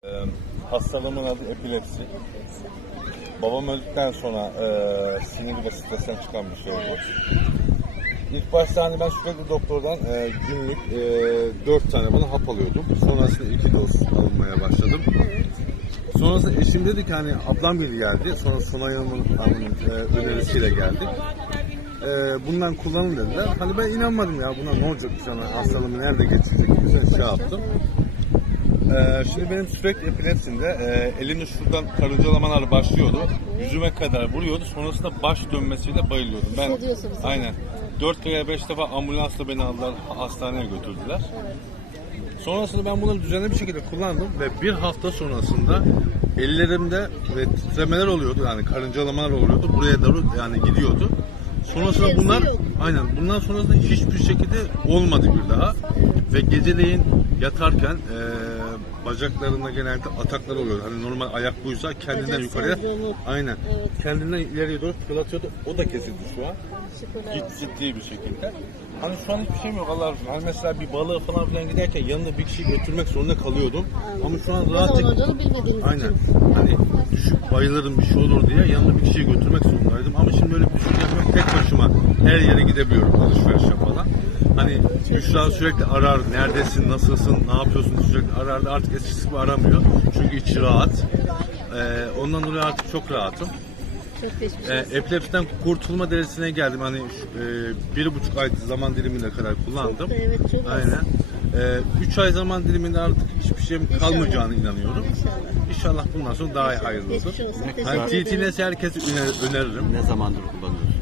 Hastalığımın adı epilepsi. Babam öldükten sonra sinir ve stresten çıkan bir şey oldu. İlk başta hani ben sürekli doktordan günlük 4 tane bana hap alıyordum. Sonrasında 2 doz almaya başladım. Sonrasında eşim dedi ki hani ablam bir geldi. Sonra Sonay Hanım'ın önerisiyle geldi. Bundan kullanın dediler. Hani ben inanmadım ya buna ne olacak sana hastalığımı nerede geçecek diye şey yaptım. Şimdi benim sürekli epilepsimde elimde şuradan karıncalamalar başlıyordu. Yüzüme kadar vuruyordu. Sonrasında baş dönmesiyle bayılıyordum. Ben aynen 4 veya 5 defa ambulansla beni aldılar, hastaneye götürdüler. Sonrasında ben bunları düzenli bir şekilde kullandım ve bir hafta sonrasında ellerimde ve titremeler oluyordu, yani karıncalamalar oluyordu. Buraya doğru yani gidiyordu. Sonrasında bundan sonrasında hiçbir şekilde olmadı bir daha. Ve geceleyin yatarken bacaklarında genelde ataklar oluyordu. Hani normal ayak buysa kendinden yukarıya, kendinden ileriye doğru fırlatıyordu. O da kesildi şu an. Ciddi bir şekilde. Hani şu an hiçbir şeyim yok Allah razı olsun. Hani mesela bir balığı falan filan giderken yanında bir kişiyi götürmek zorunda kalıyordum. Ama şu an rahat aynen. Hani düşüp bayılırım bir şey olur diye yanında bir kişiyi götürmek zorundaydım. Ama şimdi öyle bir düşüncem yok. Tek başıma her yere gidebiliyorum alışverişe falan. Hani Büşra sürekli arar, neredesin, nasılsın, ne yapıyorsun sürekli arardı. Artık eskisi gibi aramıyor. Çünkü içi rahat. Ondan dolayı artık çok rahatım. Epilepsiden kurtulma derecesine geldim. Hani 1,5 ay zaman dilimine kadar kullandım. Aynen. 3 ay zaman diliminde artık hiçbir şeyim kalmayacağını inanıyorum. İnşallah bundan sonra daha hayırlı olur. Hani TTNS herkese öneririm. Ne zamandır kullanıyorsun?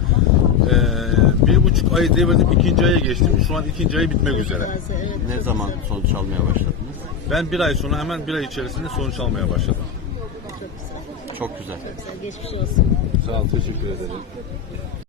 1,5 ay devirdim, 2. aya geçtim. Şu an 2. ayı bitmek üzere. Ne zaman sonuç almaya başladınız? Ben 1 ay sonra hemen 1 ay içerisinde sonuç almaya başladım. Çok güzel. Geçmiş olsun. Sağ ol, teşekkür ederim.